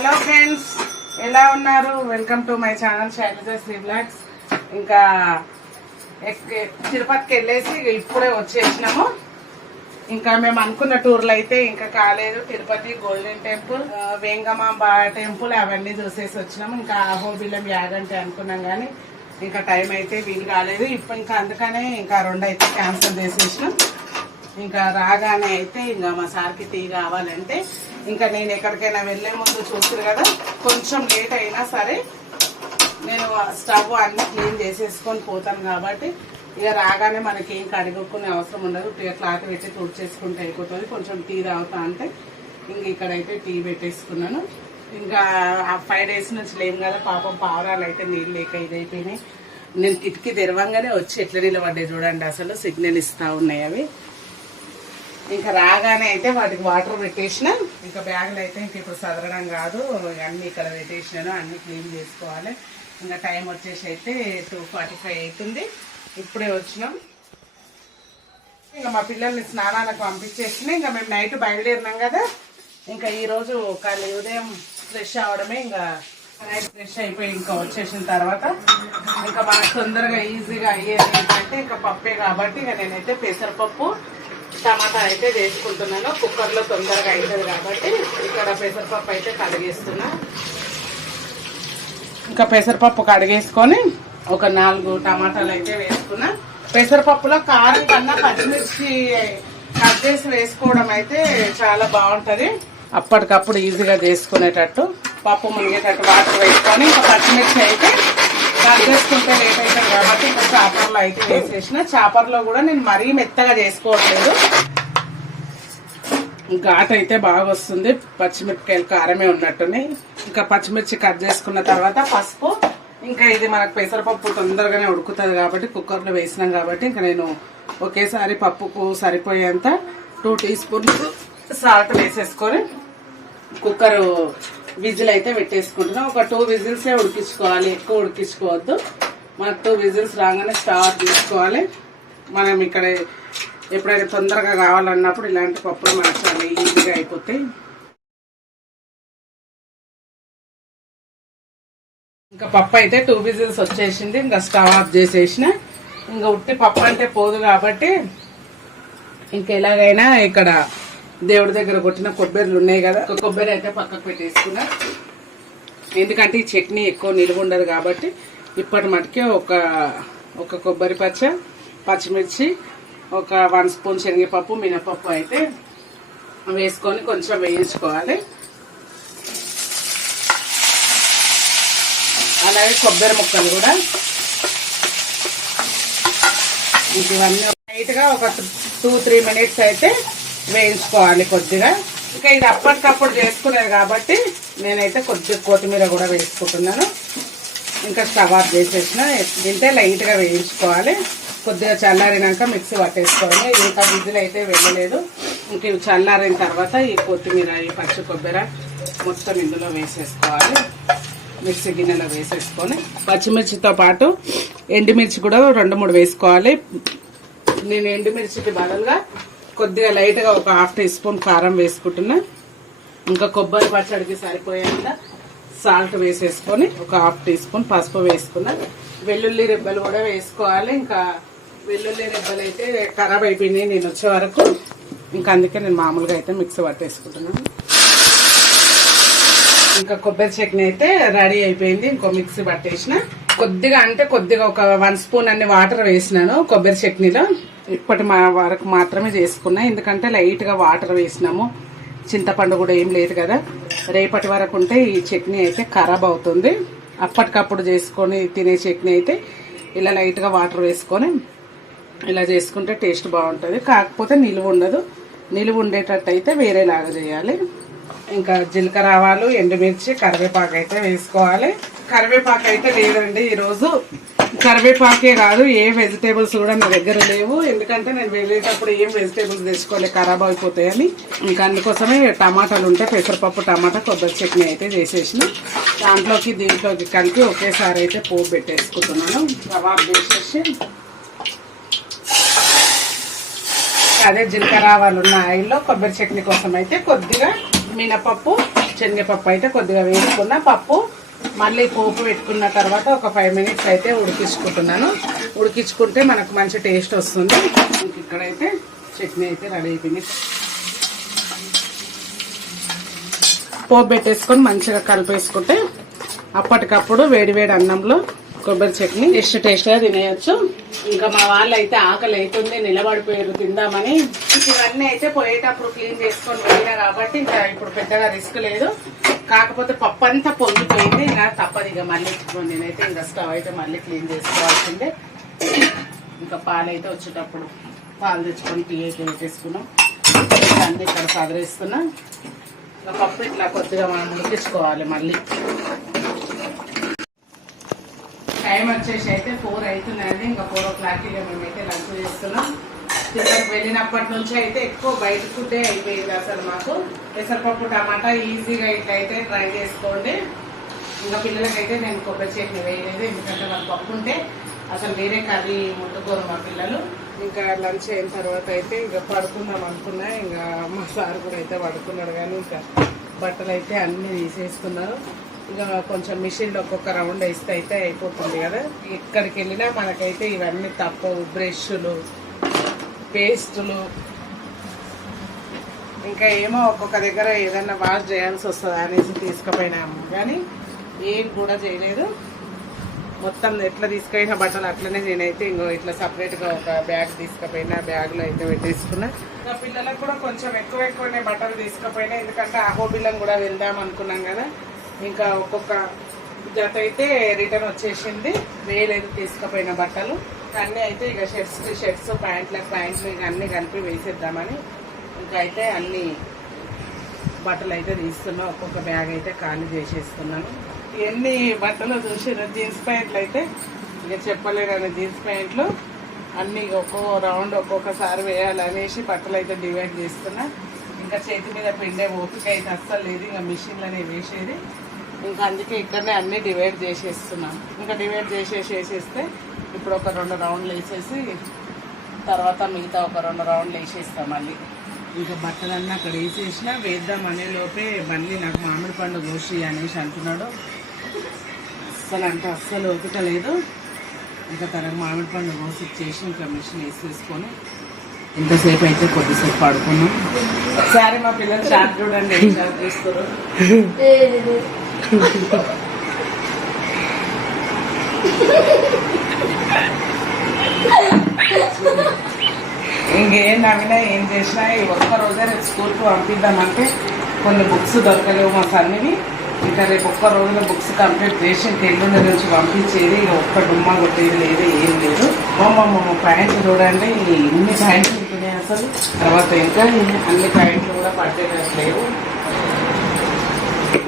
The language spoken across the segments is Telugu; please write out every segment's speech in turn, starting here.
హలో ఫ్రెండ్స్, ఎలా ఉన్నారు? Welcome to my channel Shailaja Sri blogs. ఇంకా తిరుపతికి వెళ్ళేసి ఇప్పుడే వచ్చేసినాము. ఇంకా మేము అనుకున్న టూర్లు అయితే ఇంకా కాలేదు. తిరుపతి గోల్డెన్ టెంపుల్, వేంగమాంబ టెంపుల్ అవన్నీ చూసేసి వచ్చినాము. ఇంకా అహోబిలం యాగంటే అనుకున్నాం కానీ ఇంకా టైం అయితే వీలు కాలేదు. ఇప్పుడు ఇంకా అందుకనే ఇంకా 2 అయితే క్యాన్సిల్ చేసేసినాం. ఇంకా రాగానే అయితే ఇంకా మా సార్కి టీ కావాలంటే ఇంకా నేను ఎక్కడికైనా వెళ్లే ముందు చూస్తారు కదా, కొంచెం లేట్ అయినా సరే నేను స్టవ్ అన్ని క్లీన్ చేసేసుకొని పోతాను. కాబట్టి ఇక రాగానే మనకి ఏం కడుగుకునే అవసరం ఉండదు. క్లాత్ పెట్టి తుడిచేసుకుంటే అయిపోతుంది. కొంచెం టీ తాగుతా అంటే ఇంక ఇక్కడైతే టీ పెట్టేసుకున్నాను. ఇంకా 5 days నుంచి లేం కదా పాపం, పావురాలు అయితే నీళ్ళు లేక ఇదైపోయినాయి. నేను కిటికీ తెరవంగానే వచ్చి ఎట్లా నిలబడ్డాయి చూడండి, అసలు సిగ్నల్ ఇస్తా ఉన్నాయి అవి. ఇంకా రాగానే అయితే వాటికి వాటర్ పెట్టేసిన. ఇంకా బ్యాగులు అయితే ఇంక ఇప్పుడు సదరడం కాదు, అన్ని ఇక్కడ పెట్టేసినాను. అన్ని క్లీన్ చేసుకోవాలి. ఇంకా టైం వచ్చేసి అయితే 2:45 అవుతుంది. ఇప్పుడే వచ్చినాం. ఇంకా మా పిల్లల్ని స్నానాలకు పంపించేసిన. ఇంకా మేము నైట్ బయలుదేరినాం కదా, ఇంకా ఈరోజు కానీ ఉదయం ఫ్రెష్ అవడమే. ఇంకా నైట్ ఫ్రెష్ అయిపోయి ఇంకా వచ్చేసిన తర్వాత ఇంకా మనకు తొందరగా ఈజీగా అయ్యేది ఏంటంటే ఇంకా పప్పే కాబట్టి ఇక నేనైతే పెసరపప్పు టమాటా అయితే చేసుకుంటున్నాను. కుక్కర్లో తొందరగా అవుతుంది కాబట్టి ఇక్కడ పెసరపప్పు అయితే కడిగేస్తున్నా. ఇంకా పెసరపప్పు కడిగేసుకొని ఒక 4 టమాటాలు అయితే వేసుకున్నా. పెసరపప్పులో కారం కన్నా పచ్చిమిర్చి కట్ చేసి వేసుకోవడం అయితే చాలా బాగుంటది. అప్పటికప్పుడు ఈజీగా చేసుకునేటట్టు పప్పు మునిగేటట్టు వాటర్ వేసుకొని ఇంకా పచ్చిమిర్చి అయితే కట్ చేసుకుంటే లేట్ అవుతుంది కాబట్టి ఇంకా చాపర్లో అయితే వేసేసిన. చాపర్లో కూడా నేను మరీ మెత్తగా చేసుకోవట్లేదు, ఘాట్ అయితే బాగా వస్తుంది. పచ్చిమిరపకాయలు కారమే ఉన్నట్టుని. ఇంకా పచ్చిమిర్చి కట్ చేసుకున్న తర్వాత పసుపు, ఇంకా ఇది మనకు పెసరపప్పు తొందరగానే ఉడుకుతుంది కాబట్టి కుక్కర్లో వేసినాం కాబట్టి ఇంకా నేను ఒకేసారి పప్పుకు సరిపోయేంత 2 teaspoons సాల్ట్ వేసేసుకొని కుక్కర్ విజిల్ అయితే పెట్టేసుకుంటున్నాం. ఒక 2 whistles ఉడికించుకోవాలి, ఎక్కువ ఉడికించుకోవద్దు. మనకు 2 whistles రాగానే స్టార్ట్ తీసుకోవాలి. మనం ఇక్కడ ఎప్పుడైనా తొందరగా కావాలన్నప్పుడు ఇలాంటి పప్పులు మనకు చాలా ఈజీగా అయిపోతాయి. ఇంకా పప్పు అయితే 2 whistles వచ్చేసింది. ఇంకా స్టవ్ ఆఫ్ చేసేసిన. ఇంకా ఉట్టి పప్పు అంటే పోదు కాబట్టి ఇంకా ఎలాగైనా ఇక్కడ దేవుడి దగ్గర కొట్టిన కొబ్బరిలు ఉన్నాయి కదా, కొబ్బరి అయితే పక్కకు పెట్టేసుకున్నా. ఎందుకంటే ఈ చట్నీ ఎక్కువ నిలువ ఉండదు కాబట్టి ఇప్పటి మటుకే ఒక కొబ్బరి పచ్చ, పచ్చిమిర్చి, ఒక 1 spoon శనగపప్పు, మినపప్పు అయితే వేసుకొని కొంచెం వేయించుకోవాలి. అలాగే కొబ్బరి ముక్కలు కూడా ఇవన్నీ లైట్గా ఒక 2-3 minutes అయితే వేయించుకోవాలి కొద్దిగా. ఇంకా ఇది అప్పటికప్పుడు చేసుకునేది కాబట్టి నేనైతే కొద్దిగా కొత్తిమీర కూడా వేసుకుంటున్నాను. ఇంకా స్టవ్ ఆఫ్ చేసేసిన. తింటే లైట్గా వేయించుకోవాలి. కొద్దిగా చల్లారినాక మిక్సీ పట్టేసుకోవాలి. ఇంకా విజిల్ అయితే వెళ్ళలేదు. ఇంక ఇవి చల్లారిన తర్వాత ఈ కొత్తిమీర, ఈ పచ్చి కొబ్బరి మొత్తం ఇందులో వేసేసుకోవాలి. మిక్సీ గిన్నెలో వేసేసుకొని పచ్చిమిర్చితో పాటు ఎండుమిర్చి కూడా 2-3 వేసుకోవాలి. నేను ఎండుమిర్చికి బదులుగా కొద్దిగా లైట్గా ఒక 1/2 teaspoon కారం వేసుకుంటున్నా. ఇంకా కొబ్బరి పచ్చడికి సరిపోయేంత సాల్ట్ వేసేసుకొని ఒక 1/2 teaspoon పసుపు వేసుకున్నా. వెల్లుల్లి రెబ్బలు కూడా వేసుకోవాలి. ఇంకా వెల్లుల్లి రెబ్బలు అయితే ఖరాబ్ అయిపోయినాయి నేను వచ్చే వరకు. ఇంకా అందుకే నేను మామూలుగా అయితే మిక్సీ పట్టేసుకుంటున్నాను. ఇంకా కొబ్బరి చట్నీ అయితే రెడీ అయిపోయింది. ఇంకో మిక్సీ పట్టేసిన. కొద్దిగా అంటే కొద్దిగా ఒక 1 spoon అన్ని వాటర్ వేసినాను కొబ్బరి చట్నీలో. ఇప్పటి వరకు మాత్రమే చేసుకున్నా, ఎందుకంటే లైట్గా వాటర్ వేసినాము. చింతపండు కూడా ఏం లేదు కదా. రేపటి వరకు ఉంటే ఈ చట్నీ అయితే ఖరాబ్ అవుతుంది. అప్పటికప్పుడు చేసుకొని తినే చట్నీ అయితే ఇలా లైట్గా వాటర్ వేసుకొని ఇలా చేసుకుంటే టేస్ట్ బాగుంటుంది. కాకపోతే నిలువ ఉండదు. నిలువ ఉండేటట్టు అయితే వేరేలాగా చేయాలి. ఇంకా జీలకర్ర, ఆవాలు, ఎండుమిర్చి, కరివేపాకు అయితే వేసుకోవాలి. కరివేపాకు అయితే లేదండి ఈరోజు. కరివేపాకే కాదు, ఏ వెజిటేబుల్స్ కూడా నా దగ్గర లేవు. ఎందుకంటే నేను వెళ్ళేటప్పుడు ఏం వెజిటేబుల్స్ తెచ్చుకోలేదు, ఖరాబ్ అయిపోతాయని. ఇంకా అందుకోసమే టమాటాలు ఉంటే పెసరపప్పు, టమాటా, కొబ్బరి చట్నీ అయితే చేసేసిన. దాంట్లోకి దీంట్లోకి కలిపి ఒకేసారి అయితే పోపు పెట్టేసుకుంటున్నాను. కబాబ్ చేసేసి అదే జీలకర్ర, ఆవాలు ఉన్న ఆయిల్లో కొబ్బరి చట్నీ కోసం అయితే కొద్దిగా మినపప్పు, శనగపప్పు అయితే కొద్దిగా వేసుకున్న పప్పు మళ్ళీ పోపు పెట్టుకున్న తర్వాత ఒక 5 మినిట్స్ అయితే ఉడికించుకుంటున్నాను. ఉడికించుకుంటే మనకు మంచి టేస్ట్ వస్తుంది. ఇక్కడైతే చట్నీ అయితే రెడీ అయిపోయింది. పోపు పెట్టేసుకొని మంచిగా కలిపేసుకుంటే అప్పటికప్పుడు వేడివేడి అన్నంలో కొబ్బరి చట్నీ టేస్ట్గా తినేయచ్చు. ఇంకా మా వాళ్ళు అయితే ఆకలి అవుతుంది, నిలబడిపోయారు తిందామని. ఇవన్నీ అయితే పోయేటప్పుడు క్లీన్ చేసుకొని వెళ్ళినా కాబట్టి ఇంకా ఇప్పుడు పెద్దగా రిస్క్ లేదు. కాకపోతే పప్పు అంతా పొంగిపోయింది, ఇంకా తప్పదు. ఇక మళ్ళీ నేనైతే ఇంకా స్టవ్ అయితే మళ్ళీ క్లీన్ చేసుకోవాల్సిందే. ఇంకా పాలు అయితే వచ్చేటప్పుడు పాలు తెచ్చుకొని టీ అయితే పెట్టేసుకున్నాం. అన్నీ ఇక్కడ సదరేస్తున్నా. ఇంకా పప్పు ఇట్లా కొద్దిగా మనం ఉడికించుకోవాలి. మళ్ళీ టైం వచ్చేసి అయితే 4 అవుతుందండి. ఇంకా 4 o'clock మేమైతే లంచ్ చేస్తున్నాం. తిరుపతికి వెళ్ళినప్పటి నుంచి అయితే ఎక్కువ బయట ఫుడ్డే అయిపోయింది అసలు మాకు. పెసరపప్పు టమాటా ఈజీగా ఇట్లయితే ట్రై చేసుకోండి. ఇంకా పిల్లలకైతే నేను కొబ్బరి చట్నీ వేయలేదు, ఎందుకంటే వాళ్ళు పప్పు ఉంటే అసలు వేరే కర్రీ ముట్టుకోరు మా పిల్లలు. ఇంకా లంచ్ అయిన తర్వాత అయితే ఇంకా పడుకుందాం అనుకున్నా. ఇంకా మా సార్ కూడా అయితే పడుకున్నాడు, కానీ ఇంకా బట్టలు అయితే అన్నీ తీసేసుకున్నారు. ఇక కొంచెం మిషన్లో ఒక్కొక్క రౌండ్ వేస్తే అయితే అయిపోతుంది కదా. ఎక్కడికి వెళ్ళినా మనకైతే ఇవన్నీ తప్పవు. బ్రష్లు, పేస్టులు, ఇంకా ఏమో ఒక్కొక్క దగ్గర ఏదైనా వాష్ చేయాల్సి వస్తుంది అనేసి తీసుకుపోయినాము, కానీ ఏం కూడా చేయలేదు. మొత్తం ఎట్లా తీసుకుపోయిన బట్టలు అట్లనే నేనైతే ఇంకో ఇట్లా సపరేట్గా ఒక బ్యాగ్ తీసుకుపోయినా, బ్యాగ్లో అయితే పెట్టేసుకున్నా. ఇంకా పిల్లలకు కూడా కొంచెం ఎక్కువనే బట్టలు తీసుకుపోయినా, ఎందుకంటే అహోబిలం కూడా వెళ్దాం అనుకున్నాం కదా. ఇంకా ఒక్కొక్క జత అయితే రిటర్న్ వచ్చేసింది, వేయలేదు తీసుకుపోయిన బట్టలు అన్నీ. అయితే ఇక షర్ట్స్ ప్యాంట్లు ఇక అన్నీ కలిపి వేసేద్దామని ఇంకా అయితే అన్ని బట్టలు అయితే తీస్తున్నా. ఒక్కొక్క బ్యాగ్ అయితే ఖాళీ చేసేస్తున్నాను. ఎన్ని బట్టలు చూసిన జీన్స్ ప్యాంట్లు అయితే ఇక చెప్పలేదని, జీన్స్ ప్యాంట్లు అన్నీ ఒక్కొక్క రౌండ్ ఒక్కొక్కసారి వేయాలనేసి బట్టలు అయితే డివైడ్ చేస్తున్నా. ఇంకా చేతి మీద పిండే ఓపిక అయితే అస్సలు లేదు, ఇంకా మిషన్లోనే వేసేది. ఇంకా అందుకే ఇక్కడనే అన్నీ డివైడ్ చేసేస్తున్నాం. ఇంకా డివైడ్ చేసేస్తే ఇప్పుడు ఒక 2 రౌండ్లు వేసేసి తర్వాత మిగతా ఒక 2 రౌండ్లు వేసేస్తాం మళ్ళీ. ఇంకా బట్టలన్నీ అక్కడ వేసేసినా వేద్దాం అనే లోపే మళ్ళీ నాకు మామిడి పండు కోసి అనేసి అంటున్నాడు. అస్సలు ఓపిక లేదు. ఇంకా తనకు మామిడి పండు కోసి చేసి ఇంకా మిషన్ వేసేసుకొని ఇంతసేపు అయితే కొద్దిసేపు పడుకున్నాం. సరే మా పిల్లలు షార్ట్ చూడండి ఏం షార్ట్ చేస్తారు. ఇంకేం నవ్వినా ఏం చేసినా ఈ ఒక్కరోజే రేపు స్కూల్కి పంపిద్దామంటే కొన్ని బుక్స్ దొరకలేవు మా సన్నివి. ఇంకా రేపు ఒక్క రోజులో బుక్స్ కంప్లీట్ చేసి ఎల్లుండి నుంచి పంపించేది. ఇక ఒక్క డుమ్మా కొట్టేది లేదు, ఏం లేదు. మా ప్యాంట్లు చూడండి, ఇన్ని ప్యాంట్లు ఉంటున్నాయి అసలు. తర్వాత ఇంకా అన్ని ప్యాంట్లు కూడా పట్టేటట్లేవు.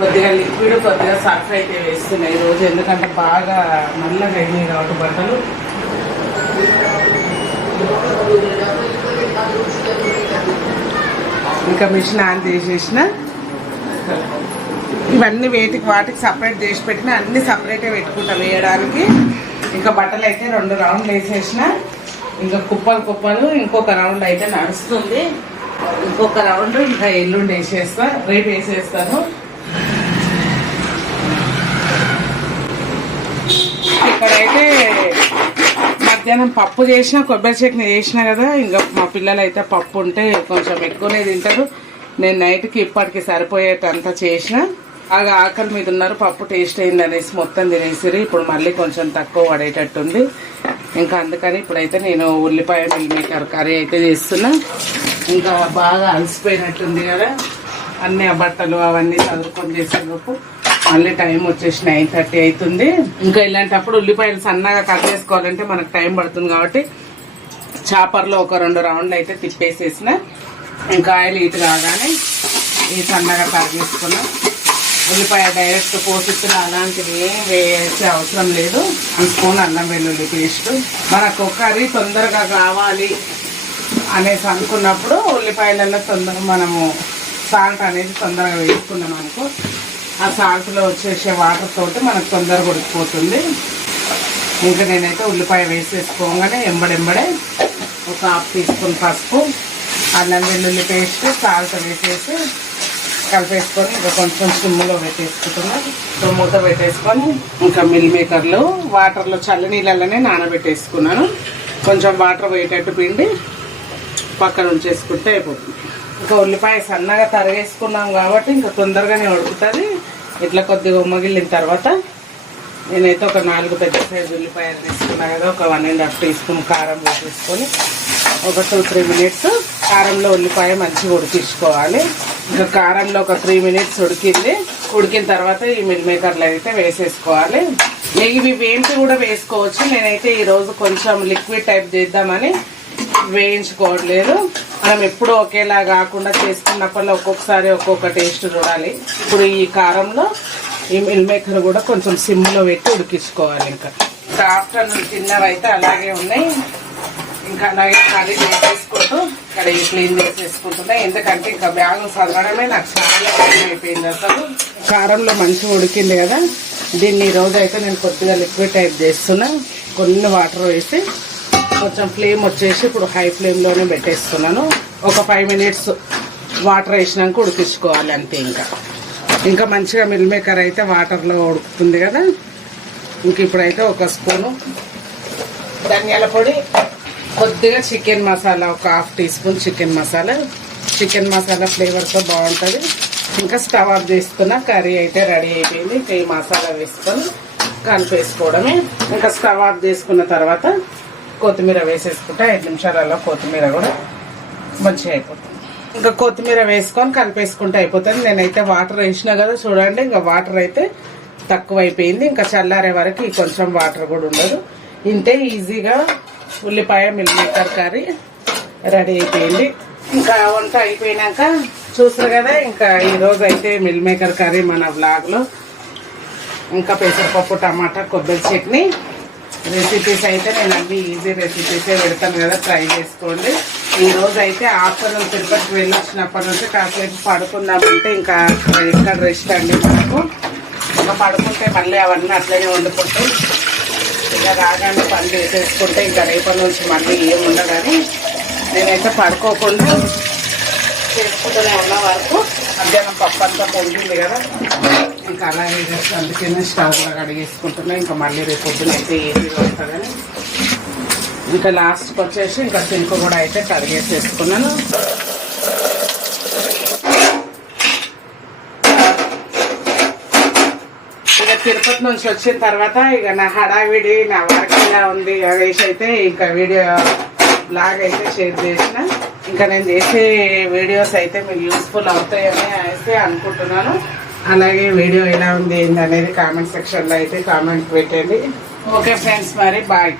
కొద్దిగా లిక్విడ్ కొద్దిగా సర్ఫ్ అయితే వేస్తున్నాయి ఈరోజు, ఎందుకంటే బాగా నల్లగా అయినాయి కాబట్టి బట్టలు. ఇంకా మిషన్ ఆన్ చేసేసిన ఇవన్నీ వాటికి సపరేట్ చేసి పెట్టిన, అన్ని సపరేటే పెట్టుకుంటా వేయడానికి. ఇంకా బట్టలు అయితే 2 రౌండ్లు వేసేసిన. ఇంకా కుప్పలు ఇంకొక రౌండ్ అయితే నడుస్తుంది. ఇంకొక రౌండ్ ఇంకా ఎల్లుండి వేసేస్తా, రేపు వేసేస్తాను. ఇక్కడైతే మధ్యాహ్నం పప్పు చేసిన, కొబ్బరి చట్నీ చేసినా కదా. ఇంకా మా పిల్లలు అయితే పప్పు ఉంటే కొంచెం ఎక్కువనే తింటారు. నేను నైట్కి ఇప్పటికి సరిపోయేటంతా చేసిన. బాగా ఆకలి మీద ఉన్నారు, పప్పు టేస్ట్ అయింది అనేసి మొత్తం తినేసిరి. ఇప్పుడు మళ్ళీ కొంచెం తక్కువ పడేటట్టుంది. ఇంకా అందుకని ఇప్పుడైతే నేను ఉల్లిపాయ మిల్మేకర్ కర్రీ అయితే చేస్తున్నా. ఇంకా బాగా అలసిపోయినట్టుంది కదా, అన్ని ఆ బట్టలు అవన్నీ చదువుకొని చేసేలోపు మళ్ళీ టైం వచ్చేసి 9:30 అవుతుంది. ఇంకా ఇలాంటప్పుడు ఉల్లిపాయలు సన్నగా కట్ చేసుకోవాలంటే మనకు టైం పడుతుంది కాబట్టి చాపర్లో ఒక 2 రౌండ్లు అయితే తిప్పేసేసిన. ఇంకా ఆయిల్ హీట్ కాగానే ఈ సన్నగా కట్ చేసుకున్నాం. ఉల్లిపాయ డైరెక్ట్ పోసిస్తున్న అలాంటివి ఏం వేసే అవసరం లేదు. 1 స్పూన్ అల్లం వెల్లుల్లి పేస్ట్. మనకు కర్రీ తొందరగా కావాలి అనేసి అనుకున్నప్పుడు ఉల్లిపాయలలో తొందరగా మనము సాల్ట్ అనేది తొందరగా వేసుకున్నాం అనుకో, ఆ సాల్ట్లో వచ్చేసే వాటర్ తోటి మనకు తొందరగా ఉడికిపోతుంది. ఇంకా నేనైతే ఉల్లిపాయ వేసేసుకోగానే ఎంబడెంబడే ఒక 1/2 టీ స్పూన్ పసుపు, అల్లం వెల్లుల్లి పేస్ట్, సాల్ట్ వేసేసి కలిపేసుకొని ఇంకా కొంచెం సిమ్లో పెట్టేసుకుంటున్నా. ఇంకా మూత పెట్టేసుకొని ఇంకా మిల్ మేకర్లు వాటర్లో చల్ల నీళ్ళలోనే నానబెట్టేసుకున్నాను. కొంచెం వాటర్ పోయేటట్టు పిండి పక్కన ఉంచేసుకుంటే అయిపోతుంది. ఇంకా ఉల్లిపాయ సన్నగా తరిగేసుకున్నాం కాబట్టి ఇంకా తొందరగానే ఉడుకుతుంది. ఇట్లా కొద్దిగా ఉమ్మగిలిన తర్వాత నేనైతే ఒక 4 పెద్ద సైజు ఉల్లిపాయలు తీసుకున్నా కదా, ఒక 1.5 టీ స్పూన్ కారం వేసేసుకొని ఒక 2-3 మినిట్స్ కారంలో ఉల్లిపాయ మంచిగా ఉడికించుకోవాలి. ఇంకా కారంలో ఒక 3 మినిట్స్ ఉడికిన తర్వాత ఈ మిల్ మేకర్లు అయితే వేసేసుకోవాలి. ఇవి వేంపి కూడా వేసుకోవచ్చు. నేనైతే ఈరోజు కొంచెం లిక్విడ్ టైప్ చేద్దామని వేయించుకోవట్లేదు. మనం ఎప్పుడు ఒకేలా కాకుండా చేసుకున్నప్పుడు ఒక్కొక్కసారి ఒక్కొక్క టేస్ట్ చూడాలి. ఇప్పుడు ఈ కారంలో ఈ మిల్ మేకర్ కూడా కొంచెం సిమ్లో పెట్టి ఉడికించుకోవాలి. ఇంకా ఆఫ్టర్నూన్ తిన్నవి అయితే అలాగే ఉన్నాయి. ఇంకా అలాగే కర్రీ చేసేసుకుంటూ ఇక్కడ క్లీన్ చేసేసుకుంటున్నా. ఎందుకంటే ఇంకా బ్యాగ్ చదవడమే నాకు చాలా టైం అయిపోయింది. అసలు కారంలో మంచిగా ఉడికింది కదా, దీన్ని ఈరోజు అయితే నేను కొద్దిగా లిక్విడ్ టైప్ చేస్తున్నా. కొన్ని వాటర్ వేసి కొంచెం ఫ్లేమ్ వచ్చేసి ఇప్పుడు హై ఫ్లేమ్లోనే పెట్టేస్తున్నాను. ఒక 5 మినిట్స్ వాటర్ వేసినాక ఉడికించుకోవాలి అంతే. ఇంకా మంచిగా మిల్ మేకర్ అయితే వాటర్లో ఉడుకుతుంది కదా. ఇంక ఇప్పుడైతే ఒక స్పూను ధనియాల పొడి, కొద్దిగా చికెన్ మసాలా, ఒక 1/2 టీ స్పూన్ చికెన్ మసాలా ఫ్లేవర్తో బాగుంటుంది. ఇంకా స్టవ్ ఆఫ్ చేసుకున్న కర్రీ అయితే రెడీ అయిపోయింది. ఇంకా ఈ మసాలా వేసుకొని కలిపేసుకోవడమే. ఇంకా స్టవ్ ఆఫ్ చేసుకున్న తర్వాత కొత్తిమీర వేసేసుకుంటే 5 నిమిషాలలో కొత్తిమీర కూడా మంచిగా అయిపోతుంది. ఇంకా కొత్తిమీర వేసుకొని కలిపేసుకుంటే అయిపోతుంది. నేనైతే వాటర్ వేసినా కదా చూడండి, ఇంకా వాటర్ అయితే తక్కువ అయిపోయింది. ఇంకా చల్లారే వరకు కొంచెం వాటర్ కూడా ఉండదు. ఇంతే ఈజీగా ఉల్లిపాయ మిల్ మేకర్ కర్రీ రెడీ అయిపోయింది. ఇంకా వంట అయిపోయినాక చూసారు కదా, ఇంకా ఈరోజు అయితే మిల్ మేకర్ కర్రీ మన బ్లాగ్లో. ఇంకా పెసరపప్పు, టమాటా, కొబ్బరి చట్నీ రెసిపీస్ అయితే నేను అన్ని ఈజీ రెసిపీసే పెడతాను కదా, ట్రై చేసుకోండి. ఈరోజు అయితే ఆఫ్టర్నూన్ తిరుపతికి వెళ్ళొచ్చినప్పటి నుంచి కాసేపు పడుకుందామంటే ఇంకా ఎక్కడ రెస్ట్ అండి మనకు. ఇంకా పడుకుంటే మళ్ళీ అవన్నీ అట్లనే వండుకుంటే ఇంకా రాగానే పని చేసేసుకుంటే ఇంకా రేపటి నుంచి మళ్ళీ ఏముండదని నేనైతే పడుకోకుండా చేసుకుంటూనే ఉన్న వరకు. మధ్యాహ్నం పప్పు అంతా పొందింది కదా, ఇంకా అలాగే జస్ట్ అందుకనే స్టవ్ కూడా కడిగేసుకుంటున్నా. ఇంకా మళ్ళీ రేపు పొద్దున అయితే ఈజీగా వస్తుందని ఇంకా లాస్ట్కి వచ్చేసి ఇంకా సింక్ కూడా అయితే కడిగేసేసుకున్నాను. ఇక తిరుపతి నుంచి వచ్చిన తర్వాత ఇక నా హడావిడి, నా వర్క్ ఇలా ఉంది అనేసి అయితే ఇంకా వీడియో బ్లాగ్ అయితే షేర్ చేసిన. ఇంకా నేను చేసే వీడియోస్ అయితే మీకు యూస్ఫుల్ అవుతాయని అయితే అనుకుంటున్నాను. అలాగే వీడియో ఎలా ఉంది ఏంటి అనేది కామెంట్ సెక్షన్లో అయితే కామెంట్ పెట్టండి. ఓకే ఫ్రెండ్స్, మరి బాయ్.